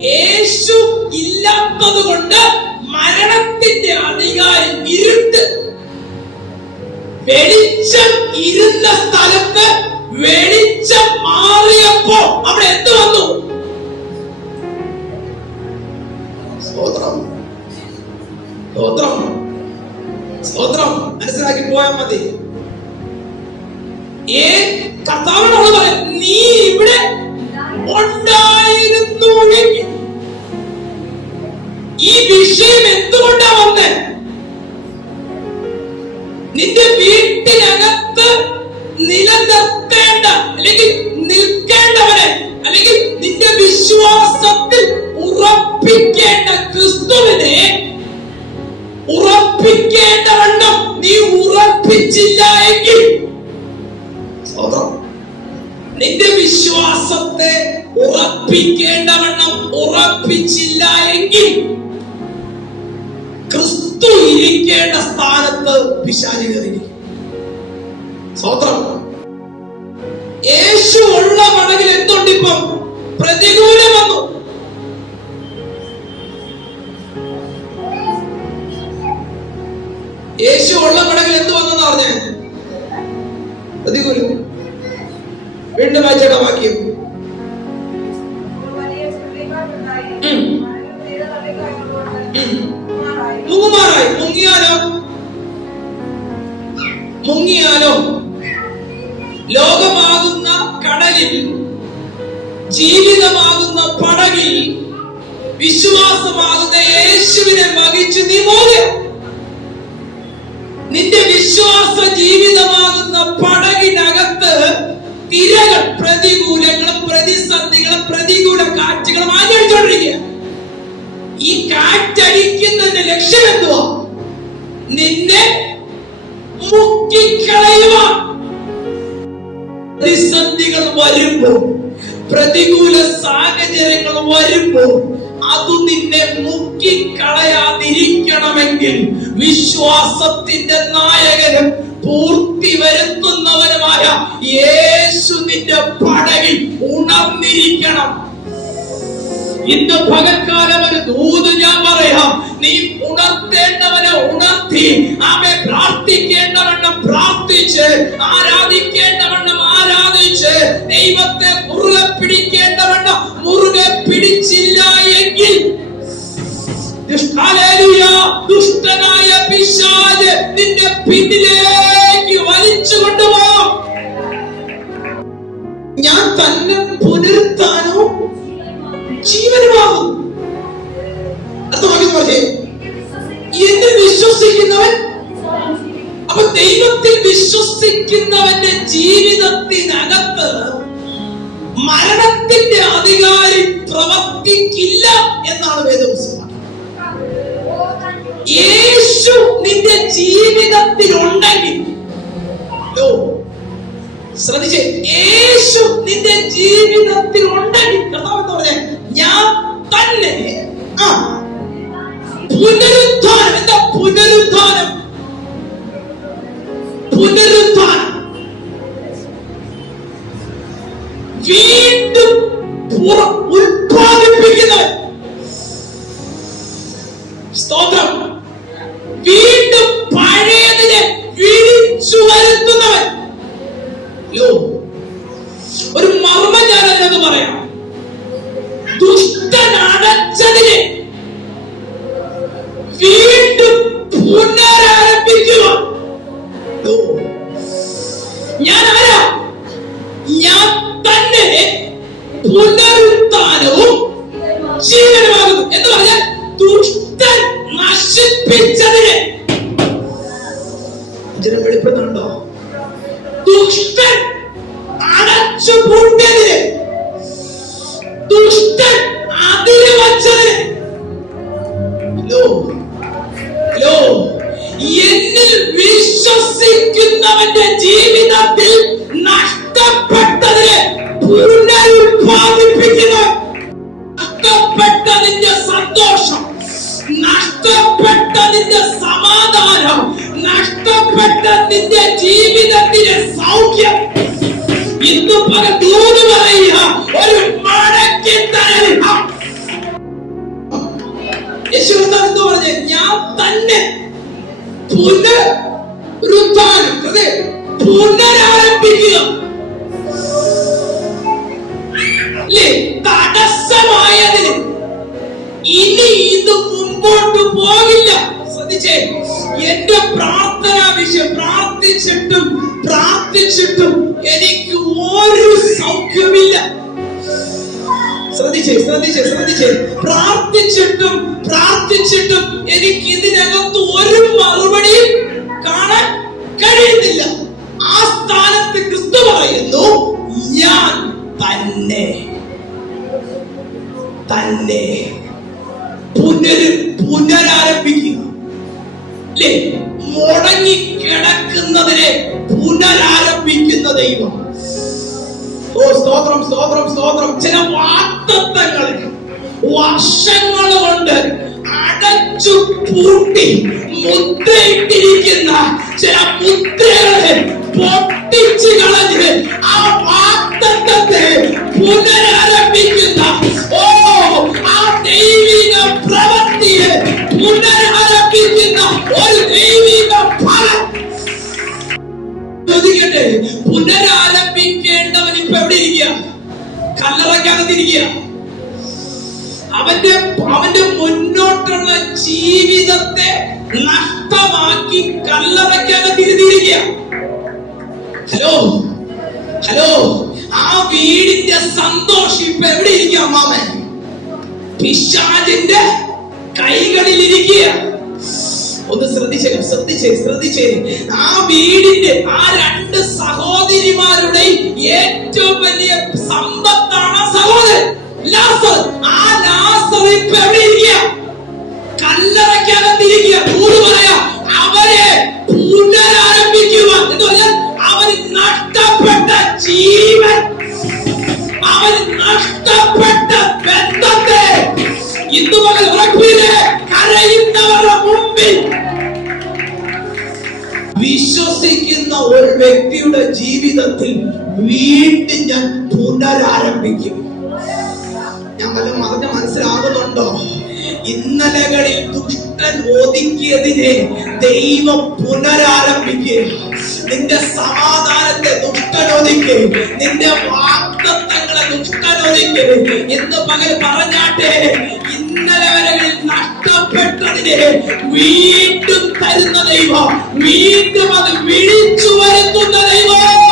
യേശു ഇല്ലാത്തത് കൊണ്ട് മരണത്തിന്റെ അധികാരം ഇരുട്ട്. വെളിച്ചം ഇരുന്ന സ്ഥലത്ത് വെളിച്ചം മാറിയപ്പോ അവിടെ എന്ത് വന്നു? മനസ്സിലാക്കി പോയാൽ മതി. ഏ കർത്താവിനോട് പറയാം നീ ഇവിടെ ഉണ്ടായിരുന്നു എങ്കിൽ ഈ വിഷയം എന്തുകൊണ്ടാ വന്നേ? നിന്റെ വീട്ടിനകത്ത് നിലനിർത്തേണ്ട അല്ലെങ്കിൽ നിൽക്കേണ്ടവനെ അല്ലെങ്കിൽ നിന്റെ വിശ്വാസത്തിൽ ഉറപ്പിക്കേണ്ട ക്രിസ്തുവിനെ ഉറപ്പിക്കേണ്ടവണ്ണം നീ ഉറപ്പിച്ചില്ല എങ്കിൽ നിന്റെ വിശ്വാസത്തെ ഉറപ്പിക്കേണ്ടവണ്ണം ഉറപ്പിച്ചില്ല എങ്കിൽ ഇരിക്കേണ്ട സ്ഥാനത്ത് പിശാചി കയറിയിരിക്കും യേശു ഉള്ള മടങ്ങിൽ എന്തുണ്ടിപ്പം പ്രതികൂലം വന്നു. യേശു ഉള്ള മടങ്ങിൽ എന്ത് വന്നെന്ന് പറഞ്ഞേ? പ്രതികൂലം. വീണ്ടും വായിച്ചേട്ടാ വാക്യം ഉം. മുങ്ങുമാറായി മുങ്ങിയാലോ? മുങ്ങിയാലോ? ലോകമാകുന്ന കടലിൽ ജീവിതമാകുന്ന പടകിൽ വിശ്വാസമാകുന്ന യേശുവിനെ വഹിച്ച് നീ മോക നിന്റെ വിശ്വാസ ജീവിതമാകുന്ന പടകിനകത്ത് തിരകൾ പ്രതികൂലങ്ങളും പ്രതിസന്ധികളും പ്രതികൂല കാറ്റുകളും ആഞ്ഞടിച്ചോണ്ടിരിക്കുക ഈ കാറ്റടിക്കുന്നതിന്റെ ലക്ഷ്യം എന്തുവാ? നിന്നെ മുക്കിക്കളയുക. പ്രതിസന്ധികൾ വരുമ്പോ പ്രതികൂല സാഹചര്യങ്ങൾ വരുമ്പോ അത് നിന്നെ മുക്കിക്കളയാതിരിക്കണമെങ്കിൽ വിശ്വാസത്തിന്റെ നായകനും പൂർത്തി വരുത്തുന്നവനുമായ യേശു നിന്റെ പടകിൽ ഉണർന്നിരിക്കണം. ഇന്ന് പകൽക്കാലം ഒരു ദൂത് ഞാൻ പറയാം നീ ഉണർത്തേണ്ടവനെ ഉണർത്തി ആമെ പ്രാർത്ഥിക്കേണ്ടവണ്ണം പ്രാർത്ഥിച്ച് ആരാധിക്കേണ്ടവണ്ണം ആരാധിച്ച് ദൈവത്തെ മുറുകെ പിടിക്കേണ്ടവണ്ണം മുറുകെ പിടിച്ചില്ല എങ്കിൽ. ദുഷ്ടനായ പിശാച് നിന്റെ പിന്നിലേക്ക് വലിച്ചു കൊണ്ടുപോകും ഞാൻ തന്നെ പുനരുത്ഥാനവും ജീവനുമാകും. എന്നെ വിശ്വസിക്കുന്നവൻ? അപ്പൊ ദൈവത്തിൽ വിശ്വസിക്കുന്നവന്റെ ജീവിതത്തിനകത്ത് മരണത്തിന്റെ അധികാരി പ്രവർത്തിക്കില്ല എന്നാണ് വേദപുസ്തകം. യേശു നിന്റെ ജീവിതത്തിൽ ഉണ്ടെങ്കിൽ ശ്രദ്ധിച്ചേ യേശു നിന്റെ ജീവിതത്തിൽ ഉണ്ടെങ്കിൽ കർത്താവ് എന്താ പറഞ്ഞേ? ഞാൻ തന്നെ ആ വീണ്ടും തന്നെ പുനരുത്ഥാനം അതെ പുനരാരംഭിക്കുക. തടസ്സമായതിന് ഇനി ഇത് മുമ്പോട്ട് പോകില്ല. ശ്രദ്ധിച്ചേ എന്റെ പ്രാർത്ഥനാ വിഷയം പ്രാർത്ഥിച്ചിട്ടും പ്രാർത്ഥിച്ചിട്ടും എനിക്ക് ഒരു സൗഖ്യമില്ല. ശ്രദ്ധിച്ചേ ശ്രദ്ധിച്ചേ ശ്രദ്ധിച്ചേ. പ്രാർത്ഥിച്ചിട്ടും അടച്ചു പൂട്ടി മുദ്രയിട്ടിരിക്കുന്ന ചില മുദ്രകളെ പൊട്ടിച്ചു കളഞ്ഞ് ആ വാക്തത്വത്തെ പുനരാരംഭിക്കുന്ന ഓ ആ ദൈവിക പ്രവൃത്തിയെ പുനരാരംഭിക്കുന്ന ഒരു ദൈവിക ഫലം. ചോദിക്കട്ടെ പുനരാരംഭിക്കേണ്ടവൻ ഇപ്പൊ എവിടെ ഇരിക്കുക? കല്ലറക്കകത്തിരിക്കുക അവന്റെ അവന്റെ ജീവിതത്തെ നഷ്ടമാക്കി കല്ലറക്കകത്തിരുത്തിയിരിക്കുക ഹലോ? ഹലോ? ആ വീടിന്റെ സന്തോഷം ഇപ്പൊ എവിടെ ഇരിക്കുക അമ്മാമൻ പിശാജിന്റെ കൈകളിൽ ഇരിക്കുക ഒന്ന് ശ്രദ്ധിച്ചേ ശ്രദ്ധിച്ചേ ശ്രദ്ധിച്ചേ. ആ വീടിന്റെ ആ രണ്ട് സഹോദരിമാരുടെ ഏറ്റവും വലിയ സമ്പത്താണ് സഹോദരൻ. ലാസർ ആ ലാസർ ഇപ്പൊ എവിടെ ഇരിക്കുക ജീവിതത്തിൽ വീണ്ടും ഞാൻ പുനരാരംഭിക്കും ഞാൻ വല്ല മനസ്സിലാകുന്നുണ്ടോ ഇന്നലകളിൽ ദുഷ്ടൻ ഒതുക്കിയതിനെ ദൈവം പുനരാരംഭിക്കും. നിന്റെ സമാധാനത്തെ ദുഷ്ടൻ നിന്റെ വാക്തത്വങ്ങളെ ദുഷ്ടൻ എന്ന് പകൽ പറഞ്ഞാട്ടെ ഇന്നലെ വരകളിൽ നഷ്ടപ്പെട്ടതിനെ വീണ്ടും തരുന്ന ദൈവം. വീണ്ടും അത് വിളിച്ചു വരുത്തുന്ന ദൈവം.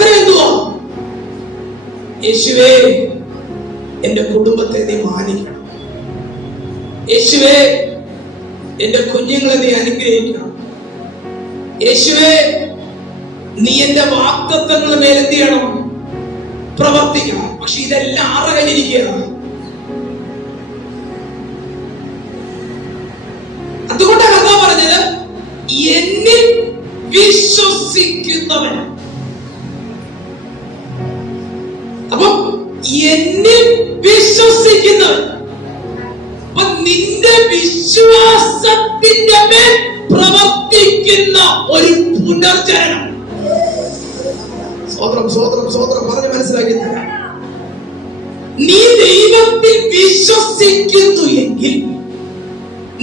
പ്രാർത്ഥന യേശുവേ എന്റെ കുടുംബത്തെ നീ മാനിക്കണം. യേശുവേ എന്റെ കുഞ്ഞുങ്ങളെ നീ അനുഗ്രഹിക്കണം. യേശുവേ നീ എന്റെ വാക്തത്വങ്ങൾ മേലെന്ത് ചെയ്യണം? പ്രവർത്തിക്കണം. പക്ഷെ ഇതെല്ലാം കയ്യിലിരിക്കുകയാണ് അതുകൊണ്ടാണ് കഥ പറഞ്ഞത് എന്നിൽ വിശ്വസിക്കുന്നവൻ. അപ്പം എന്നിൽ വിശ്വസിക്കുന്നു. അപ്പൊ നിന്റെ വിശ്വാസത്തിന്റെ മേൽ പ്രവർത്തിക്കുന്ന ഒരു പുനർജനം സ്വോത്രം സ്വോത്രം സ്വോത്രം പറഞ്ഞ് മനസ്സിലാക്കി നീ ദൈവത്തിൽ വിശ്വസിക്കുന്നു എങ്കിൽ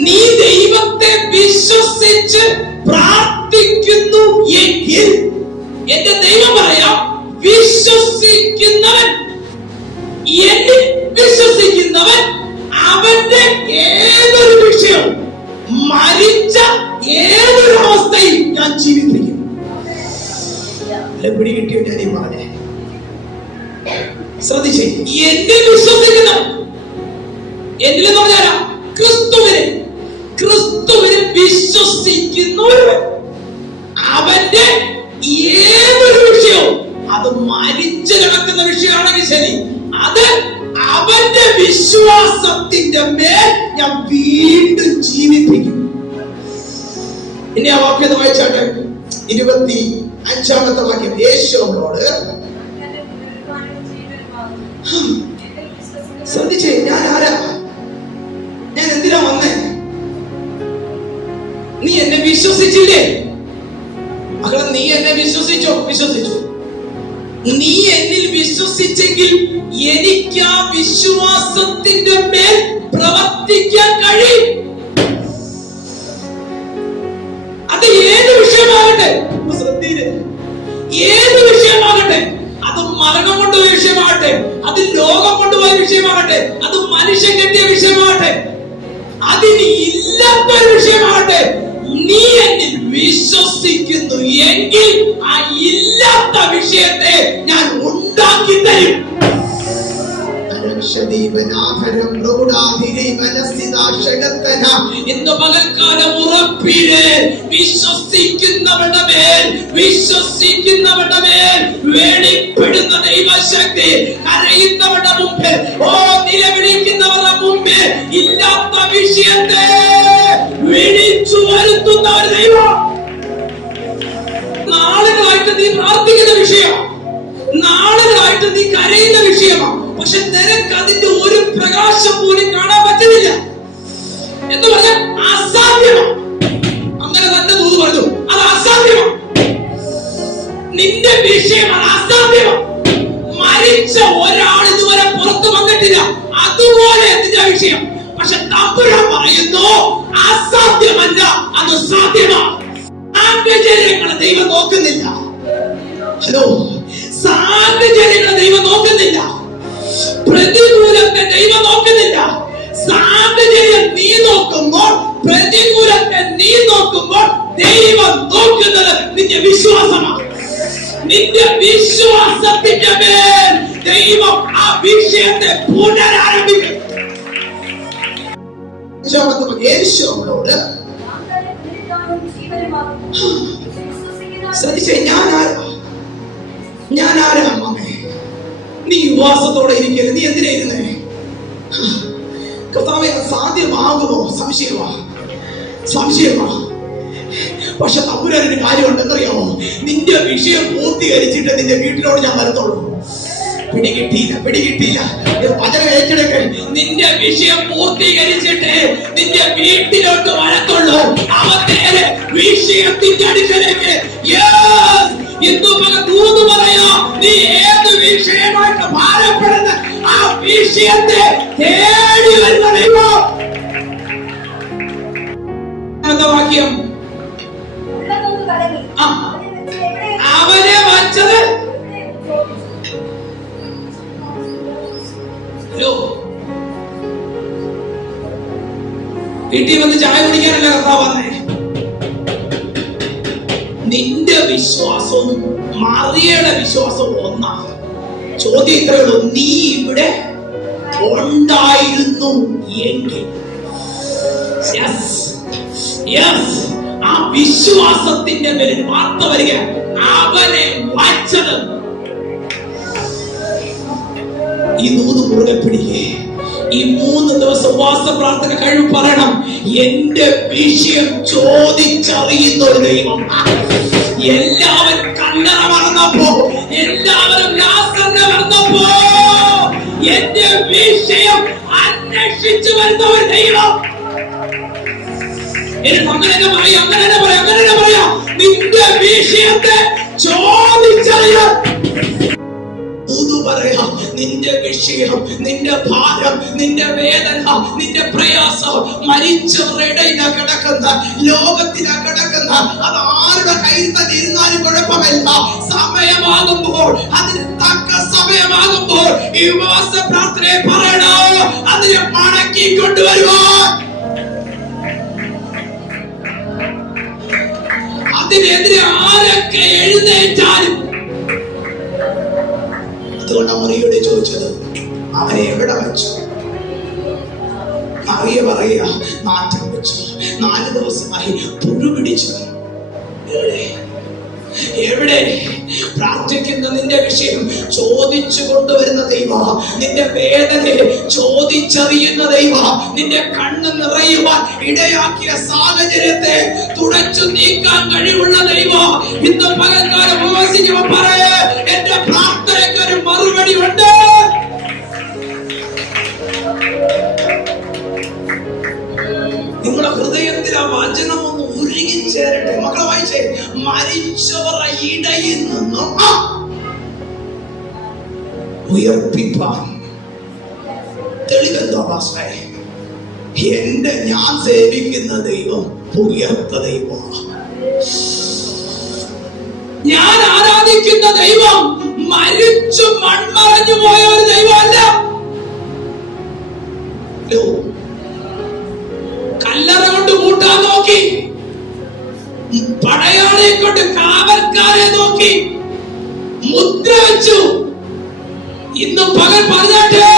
നീ ദൈവത്തെ വിശ്വസിച്ച് പ്രാർത്ഥിക്കുന്നു എങ്കിൽ എന്റെ ദൈവം പറയാം വിശ്വസിക്കുന്നവൻ. എന്നിൽ വിശ്വസിക്കുന്നവൻ അവന്റെ ഏതൊരു വിഷയവും മരിച്ച ഏതൊരു അവസ്ഥയിൽ ഞാൻ ജീവിപ്പിക്കും വിശ്വാസത്തിന്റെ മേൽ ഞാൻ വീണ്ടും ജീവിപ്പിക്കും. ഇനി ആ വാക്യം വായിച്ചാട്ടെ. ഇരുപത്തി അഞ്ചാമത്തെ വാക്യം. യേശു അവളോട് ശ്രദ്ധിച്ചേ ഞാൻ ആരാ? ഞാൻ എന്തിനാ വന്നേ? നീ എന്നെ വിശ്വസിച്ചില്ലേ? മകളെ നീ എന്നെ വിശ്വസിച്ചോ? വിശ്വസിച്ചു. നീ എന്നിൽ വിശ്വസിച്ചെങ്കിൽ എനിക്ക് ആ വിശ്വാസത്തിന്റെ മേൽ പ്രവർത്തിക്കാൻ കഴിയും. അത് ഏത് വിഷയമാകട്ടെ. ഏത് വിഷയമാകട്ടെ? അത് മരണം കൊണ്ടുപോയ വിഷയമാകട്ടെ? അത് ലോകം കൊണ്ടുപോയ വിഷയമാകട്ടെ? അത് മനുഷ്യൻ കെട്ടിയ വിഷയമാകട്ടെ? അതിന് ഇല്ലാത്ത ഒരു വിഷയമാകട്ടെ? നീ എന്നിൽ വിശ്വസിക്കുന്നു എങ്കിൽ ആ ഇല്ലാത്ത വിഷയത്തെ ഞാൻ ഉണ്ടാക്കി തരും. രക്ഷദീപനാഭരം പ്രൗഢാതിരൈവനസ്ഥിതാശകത്തന ഇന്ന് പകൽക്കാലം ഉറപ്പിൽ വിശ്വസിക്കുന്നവരുടെ മേൽ വിശ്വസിക്കുന്നവരുടെ മേൽ വെളിപ്പെടുന്ന ദൈവശക്തി കരയുന്നവരുടെ മുമ്പിൽ ഓ നിലവിളിക്കുന്നവരുടെ മുമ്പിൽ ഇല്ലാത്ത വിഷയത്തെ വിളിച്ചു വരുത്തുന്ന ഒരു ദൈവം. നാളുകളായിട്ട് നീ പ്രാർത്ഥിക്കുന്ന വിഷയം. നാളുകളായിട്ട് നീ കരയുന്ന വിഷയമാണ് പക്ഷെ നിനക്ക് അതിന്റെ ഒരു പ്രകാശം പോലും കാണാൻ പറ്റുന്നില്ല. എന്ന് പറഞ്ഞാൽ അസാധ്യമാണ് അങ്ങനെ തന്നെ തൂത് പറഞ്ഞു അത് അസാധ്യമാണ് നിന്റെ വിഷയം അത് അസാധ്യമാണ് മരിച്ച ഒരാൾ ഇതുവരെ പുറത്തു വന്നിട്ടില്ല. അതുപോലെ നിന്റെ വിഷയം. പക്ഷെ തമ്പുരാൻ പറയുന്നു അസാധ്യമല്ല അത് സാധ്യമാണ് സാഹചര്യങ്ങളെ ദൈവം നോക്കുന്നില്ല. ഹലോ സാഹചര്യങ്ങളെ ദൈവം നോക്കുന്നില്ല. പ്രതികൂലത്തെ ദൈവം നോക്കുന്നില്ല. സാഹചര്യം നീ നോക്കുമ്പോൾ പ്രതികൂലത്തെ നീ നോക്കുമ്പോൾ ദൈവം നോക്കുന്നത് നിന്റെ വിശ്വാസമാണ്. നിന്റെ വിശ്വാസത്തിന്റെ മേൽ ദൈവം ആ വിഷയത്തെ പുനരാരംഭിക്കും. യേശു അവളോട് ശ്രദ്ധിച്ചേ ഞാൻ ഞാൻ ആരാ അമ്മേ? നീ ഉപവാസത്തോടെ ഇരിക്കരുത്. നീ എന്തിനാ ഇരുന്നേ? കർത്താവെ സാധ്യമാകുമോ? സംശയമാ. സംശയമാ. പക്ഷെ തമ്പുരാനൊരു കാര്യമുണ്ട് എന്നറിയാമോ നിന്റെ വിഷയം പൂർത്തീകരിച്ചിട്ട് നിന്റെ വീട്ടിലോട് ഞാൻ വരത്തുള്ളൂ. പിടികിട്ടിയില്ല പിടികിട്ടിയില്ല. വചനം ഏറ്റെടുക്കൽ. നിന്റെ വിഷയം പൂർത്തീകരിച്ചിട്ട് നിന്റെ വീട്ടിലോട്ട് വരത്തുള്ളൂ അവൻ നേരെ വിഷയത്തിന്റെ അടുക്കലേക്ക്! ഇന്ന് തൂന്നു പറയാ നീ ഏത് വിഷയമായിട്ട് ഭാരപ്പെടുന്ന ആ വിഷയത്തെ തേടി വരുന്ന വാക്യം. വീട്ടിൽ വന്ന് ചായ കുടിക്കാനല്ല കർത്താവ് വന്നേ? നിന്റെ വിശ്വാസവും മറിയയുടെ വിശ്വാസവും ഒന്നാണ് ചോദ്യം ഇത്രയേ നീ ഇവിടെ ഉണ്ടായിരുന്നു എങ്കിൽ. ആ വിശ്വാസത്തിന്റെ പേരിൽ വാർത്ത വരിക. അവനെ വായിച്ചത്. ഈ നൂത് മുറുകെ പിടിക്കേ. ഈ മൂന്ന് ദിവസം വാസ പ്രാർത്ഥന കഴിവ് പറയണം. എന്റെ വിഷയം ചോദിച്ചറിയുന്ന ഒരു ദൈവം. എല്ലാവരും കണ്ണറ മറന്നപ്പോ എല്ലാവരും ലാസറിനെ മറന്നപ്പോ എന്റെ വിഷയം അന്വേഷിച്ചു വരുന്ന ഒരു ദൈവം. എനിക്ക് അങ്ങനെ അങ്ങനെ പറയാം അങ്ങനെ പറയാം. നിന്റെ വിഷയത്തെ ചോദിച്ചറിയാം പറയാം. നിന്റെ വിഷയം നിന്റെ ഭാരം നിന്റെ വേദന നിന്റെ പ്രയാസം മരിച്ചവരുടെ ഇടയിലാ കിടക്കുന്ന കിടക്കുന്ന. അത് ആരുടെ കയ്യിൽ തന്നെ ഇരുന്നാലും കുഴപ്പമില്ല. സമയമാകുമ്പോൾ അതിന് തക്ക സമയമാകുമ്പോൾ ഈ ഉപവാസ പ്രാർത്ഥനയെ പറയണോ? അതിനെ മടക്കി കൊണ്ടുവരുവാൻ അവനെ എവിടെ വെച്ചു? മറിയ പറയുക നാറ്റം വെച്ചു. നാല് ദിവസമായി പുഴു പിടിച്ചു. എവിടെ? എവിടെ? പ്രാർത്ഥിക്കുന്ന നിന്റെ വിഷയം ചോദിച്ചു കൊണ്ടുവരുന്ന ദൈവ നിന്റെ വേദനയെ ചോദിച്ചറിയുന്ന ദൈവ നിന്റെ കണ്ണ് നിറയുവാൻ ഇടയാക്കിയ സാഹചര്യത്തെ തുടച്ചു നീക്കാൻ കഴിവുള്ള ദൈവ ഇന്ന് പകൽക്കാലം ഉപവസിക്കുമ്പോൾ പറയേ എന്റെ പ്രാർത്ഥനയ്ക്ക് ഒരു മറുപടി ഉണ്ട്. ആ വചനം ഒന്ന് ഉരുകി ചേരട്ടെ. മക്കളെ വായിച്ചേ. മരിച്ചവർ ഇടയിൽ നിന്നും ഉയർപ്പിപ്പാൻ. തെളിവെന്തോ പാസ്റ്റേ എന്റെ ഞാൻ സേവിക്കുന്ന ദൈവം ഉയർത്ത ദൈവമാണ്. ഞാൻ ആരാധിക്കുന്ന ദൈവം മരിച്ചു മൺമറഞ്ഞു പോയ ഒരു ദൈവമല്ല. നോക്കി. പടയാളെ കൊണ്ട് കാവൽക്കാരെ നോക്കി. മുദ്ര വെച്ചു. ഇന്ന് പകൽ പറഞ്ഞാട്ടെ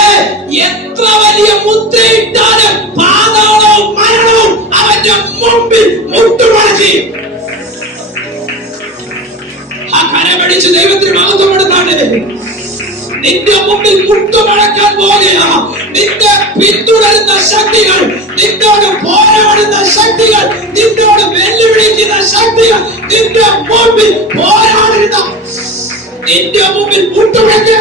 എത്ര വലിയ മുദ്രയിട്ടാലും പാതാളവും മരണവും അവന്റെ മുമ്പിൽ മുട്ടുമടക്കി. ആ കരമടിച്ച് ദൈവത്തിന് മഹത്വം എടുത്താണ് നിന്റെ മുമ്പിൽ മുട്ടുമടക്കാൻ പോകുകയാണ്. നിന്റെ പിന്തുടരുന്ന ശക്തികൾ നിന്നോട് പോരാടുന്ന ശക്തികൾ നിന്നോട് വെല്ലുവിളിക്കുന്ന ശക്തികൾ നിന്റെ മുമ്പിൽ പോരാടുന്ന നിന്റെ മുമ്പിൽ മുട്ടുമടക്കുക